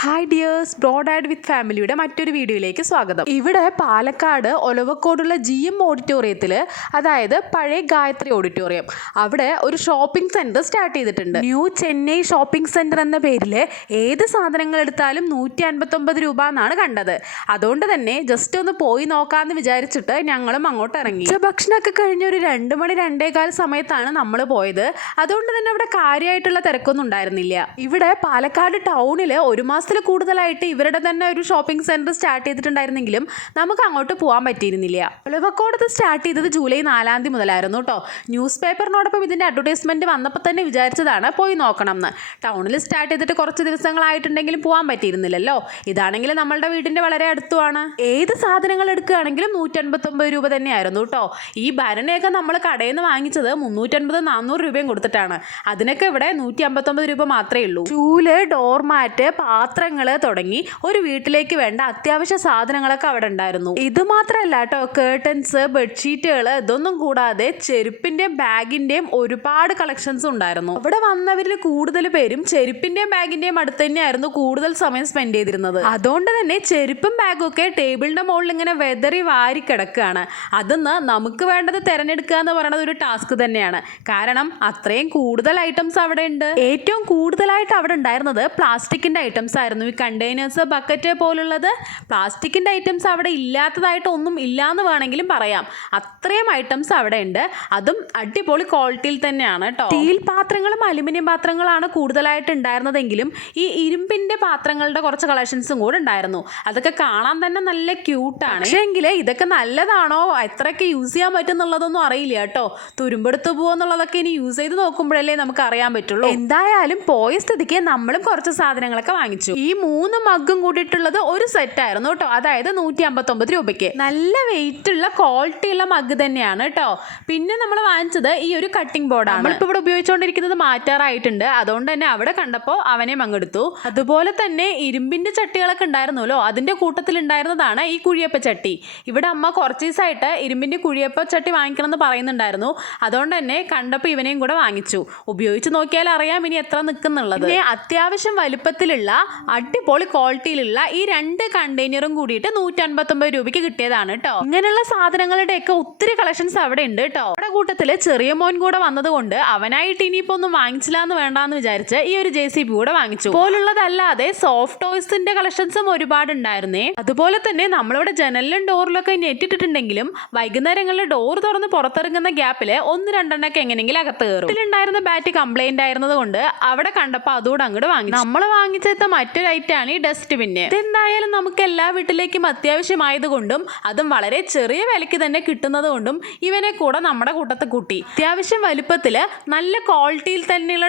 Hi dears broad ad with ഫാമിലിയുടെ മറ്റൊരു വീഡിയോയിലേക്ക് സ്വാഗതം. ഇവിടെ പാലക്കാട് ഒലവക്കോടുള്ള ജി എം ഓഡിറ്റോറിയത്തിൽ അതായത് പഴയ ഗായത്രി ഓഡിറ്റോറിയം അവിടെ ഒരു ഷോപ്പിംഗ് സെന്റർ സ്റ്റാർട്ട് ചെയ്തിട്ടുണ്ട്. ന്യൂ ചെന്നൈ ഷോപ്പിംഗ് സെന്റർ എന്ന പേരിൽ ഏത് സാധനങ്ങൾ എടുത്താലും നൂറ്റി അൻപത്തൊമ്പത് രൂപ എന്നാണ് കണ്ടത്. അതുകൊണ്ട് തന്നെ ജസ്റ്റ് ഒന്ന് പോയി നോക്കാമെന്ന് വിചാരിച്ചിട്ട് ഞങ്ങളും അങ്ങോട്ട് ഇറങ്ങി. ഭക്ഷണമൊക്കെ കഴിഞ്ഞ ഒരു രണ്ട് മണി രണ്ടേകാൽ സമയത്താണ് നമ്മൾ പോയത്. അതുകൊണ്ട് തന്നെ അവിടെ കാര്യമായിട്ടുള്ള തിരക്കൊന്നും ഉണ്ടായിരുന്നില്ല. ഇവിടെ പാലക്കാട് ടൗണിൽ ഒരു മാസത്തിൽ കൂടുതലായിട്ട് ഇവരുടെ തന്നെ ഒരു ഷോപ്പിംഗ് സെന്റർ സ്റ്റാർട്ട് ചെയ്തിട്ടുണ്ടായിരുന്നെങ്കിലും നമുക്ക് അങ്ങോട്ട് പോകാൻ പറ്റിയിരുന്നില്ല. ഒലവക്കോടത്ത് സ്റ്റാർട്ട് ചെയ്തത് ജൂലൈ നാലാം തീയതി മുതലായിരുന്നു കേട്ടോ ന്യൂസ് പേപ്പറിനോടൊപ്പം ഇതിന്റെ അഡ്വർടൈസ്മെന്റ് വന്നപ്പോൾ തന്നെ വിചാരിച്ചതാണ് പോയി നോക്കണം എന്ന് ടൗണിൽ സ്റ്റാർട്ട് ചെയ്തിട്ട് കുറച്ച് ദിവസങ്ങളായിട്ടുണ്ടെങ്കിലും പോകാൻ പറ്റിയിരുന്നില്ലല്ലോ. ഇതാണെങ്കിൽ നമ്മളുടെ വീടിന്റെ വളരെ അടുത്തുമാണ് ഏത് സാധനങ്ങൾ എടുക്കുകയാണെങ്കിലും നൂറ്റൻപത്തൊമ്പത് രൂപ തന്നെയായിരുന്നു കേട്ടോ ഈ ഭരണയൊക്കെ നമ്മൾ കടയിൽ നിന്ന് വാങ്ങിച്ചത് മുന്നൂറ്റൻപത് നാനൂറ് രൂപയും കൊടുത്തിട്ടാണ്. അതിനൊക്കെ ഇവിടെ നൂറ്റി അമ്പത്തൊമ്പത് രൂപ മാത്രമേ ഉള്ളൂ. ചൂൽ ഡോർമാറ്റ് പാത്രങ്ങൾ തുടങ്ങി ഒരു വീട്ടിലേക്ക് വേണ്ട അത്യാവശ്യ സാധനങ്ങളൊക്കെ അവിടെ ഉണ്ടായിരുന്നു. ഇത് മാത്രമല്ല കേട്ടോ കേർട്ടൻസ് ബെഡ്ഷീറ്റുകൾ ഇതൊന്നും കൂടാതെ ചെരുപ്പിന്റെയും ബാഗിന്റെയും ഒരുപാട് കളക്ഷൻസ് ഉണ്ടായിരുന്നു. അവിടെ വന്നവരിൽ കൂടുതൽ പേരും ചെരുപ്പിന്റെയും ബാഗിന്റെയും അടുത്ത് തന്നെയായിരുന്നു കൂടുതൽ സമയം സ്പെൻഡ് ചെയ്തിരുന്നത്. അതുകൊണ്ട് തന്നെ ചെരുപ്പും ബാഗും ഒക്കെ ടേബിളിന്റെ മുകളിൽ ഇങ്ങനെ വെതറി വാരി കിടക്കുകയാണ്. അതൊന്ന് നമുക്ക് വേണ്ടത് തിരഞ്ഞെടുക്കുക എന്ന് പറയുന്നത് ഒരു ടാസ്ക് തന്നെയാണ്. കാരണം അത്രയും കൂടുതൽ ഐറ്റംസ് അവിടെ ഉണ്ട്. ഏറ്റവും കൂടുതലായിട്ട് അവിടെ ഉണ്ടായിരുന്നത് പ്ലാസ്റ്റിക്കിന്റെ ഐറ്റംസ് ആയിരുന്നു. ഈ കണ്ടെയ്നേഴ്സ് ബക്കറ്റ് പോലുള്ളത് പ്ലാസ്റ്റിക്കിന്റെ ഐറ്റംസ് അവിടെ ഇല്ലാത്തതായിട്ട് ഒന്നും ഇല്ലാന്ന് വേണമെങ്കിലും പറയാം. അത്രയും ഐറ്റംസ് അവിടെ ഉണ്ട്. അതും അടിപൊളി ക്വാളിറ്റിയിൽ തന്നെയാണ് കേട്ടോ സ്റ്റീൽ പാത്രങ്ങളും അലുമിനിയം പാത്രങ്ങളാണ് കൂടുതലായിട്ട് ഉണ്ടായിരുന്നതെങ്കിലും ഈ ഇരുമ്പിന്റെ പാത്രങ്ങളുടെ കുറച്ച് കളക്ഷൻസും കൂടെ ഉണ്ടായിരുന്നു. അതൊക്കെ കാണാൻ തന്നെ നല്ല ക്യൂട്ടാണ് പക്ഷേങ്കിൽ ഇതൊക്കെ നല്ലതാണോ? എത്രയൊക്കെ യൂസ് ചെയ്യാൻ പറ്റും എന്നുള്ളതൊന്നും അറിയില്ല കേട്ടോ തുരുമ്പെടുത്ത് പോകുന്നുള്ളതൊക്കെ ഇനി യൂസ് ചെയ്ത് നോക്കുമ്പോഴല്ലേ നമുക്ക് അറിയാൻ പറ്റുള്ളൂ. എന്തായാലും പോയ സ്ഥിതിക്ക് നമ്മളും കുറച്ച് സാധനങ്ങളൊക്കെ വാങ്ങിച്ചു. ഈ മൂന്ന് മഗ്ഗും കൂടിയിട്ടുള്ളത് ഒരു സെറ്റ് ആയിരുന്നു കേട്ടോ. അതായത് നൂറ്റി അമ്പത്തൊമ്പത് രൂപയ്ക്ക്. നല്ല വെയിറ്റ് ഉള്ള ക്വാളിറ്റി ഉള്ള മഗ് തന്നെയാണ് കേട്ടോ. പിന്നെ നമ്മൾ വാങ്ങിച്ചത് ഈ ഒരു കട്ടിംഗ് ബോർഡാണ് നമ്മളിപ്പോൾ ഇവിടെ ഉപയോഗിച്ചുകൊണ്ടിരിക്കുന്നത് മാറ്റാറായിട്ടുണ്ട്. അതുകൊണ്ട് തന്നെ അവിടെ കണ്ടപ്പോൾ അവനെ മങ്ങെടുത്തു അതുപോലെ തന്നെ ഇരുമ്പിന്റെ ചട്ടികളൊക്കെ ഉണ്ടായിരുന്നല്ലോ. അതിന്റെ കൂട്ടത്തിൽ ഉണ്ടായിരുന്നതാണ് ഈ കുഴിയപ്പ ചട്ടി. ഇവിടെ അമ്മ കുറച്ച് ദിവസമായിട്ട് ഇരുമ്പിന്റെ കുഴിയപ്പ ചട്ടി വാങ്ങിക്കണം എന്ന് പറയുന്നുണ്ടായിരുന്നു. അതുകൊണ്ട് തന്നെ കണ്ടപ്പോൾ ഇവനെയും കൂടെ വാങ്ങിച്ചു. ഉപയോഗിച്ച് നോക്കിയാൽ അറിയാം ഇനി എത്ര നിൽക്കുന്നുള്ളത് അത്യാവശ്യം വലുപ്പത്തിലുള്ള അടിപൊളി ക്വാളിറ്റിയിലുള്ള ഈ രണ്ട് കണ്ടെയ്നറും കൂടിയിട്ട് നൂറ്റൻപത്തൊമ്പത് രൂപയ്ക്ക് കിട്ടിയതാണ് കേട്ടോ ഇങ്ങനെയുള്ള സാധനങ്ങളുടെ ഒക്കെ ഒത്തിരി കളക്ഷൻസ് അവിടെ ഉണ്ട് കേട്ടോ അവിടെ കൂട്ടത്തിൽ ചെറിയ മോൻ കൂടെ വന്നതുകൊണ്ട് അവനായിട്ട് ഇനിയിപ്പോ ഒന്നും വാങ്ങിച്ചില്ല എന്ന് വേണ്ടാന്ന് വിചാരിച്ച് ഈ ഒരു ജെ സി ബി കൂടെ വാങ്ങിച്ചു. പോലുള്ളതല്ലാതെ സോഫ്റ്റ് ടോയ്സിന്റെ കളക്ഷൻസും ഒരുപാട് ഉണ്ടായിരുന്നേ. അതുപോലെ തന്നെ നമ്മളിവിടെ ജനലിലും ഡോറിലൊക്കെ നെറ്റിട്ടിട്ടുണ്ടെങ്കിലും വൈകുന്നേരങ്ങളിൽ ഡോർ തുറന്ന് പുറത്തിറങ്ങുന്ന ഗ്യാപ്പിൽ ഒന്ന് രണ്ടെണ്ണൊക്കെ എങ്ങനെയെങ്കിലും അകത്ത് കയറും. ഇതിലുണ്ടായിരുന്ന ബാറ്റ് കംപ്ലൈന്റ് ആയിരുന്നത് കൊണ്ട് അവിടെ കണ്ടപ്പോൾ അതുകൂടെ അങ്ങോട്ട് വാങ്ങി നമ്മൾ വാങ്ങിച്ചെത്ത മറ്റൊരു ഐറ്റാണ് ഈ ഡസ്റ്റ്ബിന് ഇതെന്തായാലും നമുക്ക് എല്ലാ വീട്ടിലേക്കും അത്യാവശ്യമായതുകൊണ്ടും അതും വളരെ ചെറിയ വിലയ്ക്ക് തന്നെ കിട്ടുന്നത് കൊണ്ടും ഇവനെ കൂടെ നമ്മുടെ കൂട്ടത്ത് കൂട്ടി. അത്യാവശ്യം വലുപ്പത്തിൽ നല്ല ക്വാളിറ്റിയിൽ തന്നെയുള്ള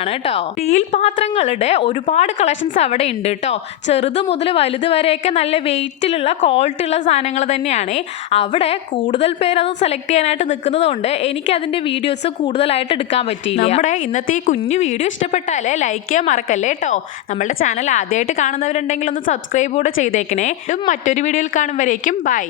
ആണ് കേട്ടോ സ്റ്റീൽ പാത്രങ്ങളുടെ ഒരുപാട് കളക്ഷൻസ് അവിടെ ഉണ്ട് കേട്ടോ ചെറുത് മുതൽ വലുത് വരെയൊക്കെ നല്ല വെയിറ്റിലുള്ള ക്വാളിറ്റി ഉള്ള സാധനങ്ങൾ തന്നെയാണ്. അവിടെ കൂടുതൽ പേര് അത് സെലക്ട് ചെയ്യാനായിട്ട് നിൽക്കുന്നത് കൊണ്ട് എനിക്ക് അതിന്റെ വീഡിയോസ് കൂടുതലായിട്ട് എടുക്കാൻ പറ്റി നമ്മുടെ ഇന്നത്തെ ഈ കുഞ്ഞു വീഡിയോ ഇഷ്ടപ്പെട്ടാൽ ലൈക്ക് ചെയ്യാൻ മറക്കല്ലേ കേട്ടോ നമ്മളുടെ ചാനൽ ആദ്യമായിട്ട് കാണുന്നവരുണ്ടെങ്കിൽ ഒന്ന് സബ്സ്ക്രൈബ് കൂടെ ചെയ്തേക്കണേ. ഇതും മറ്റൊരു വീഡിയോയിൽ കാണും ബൈ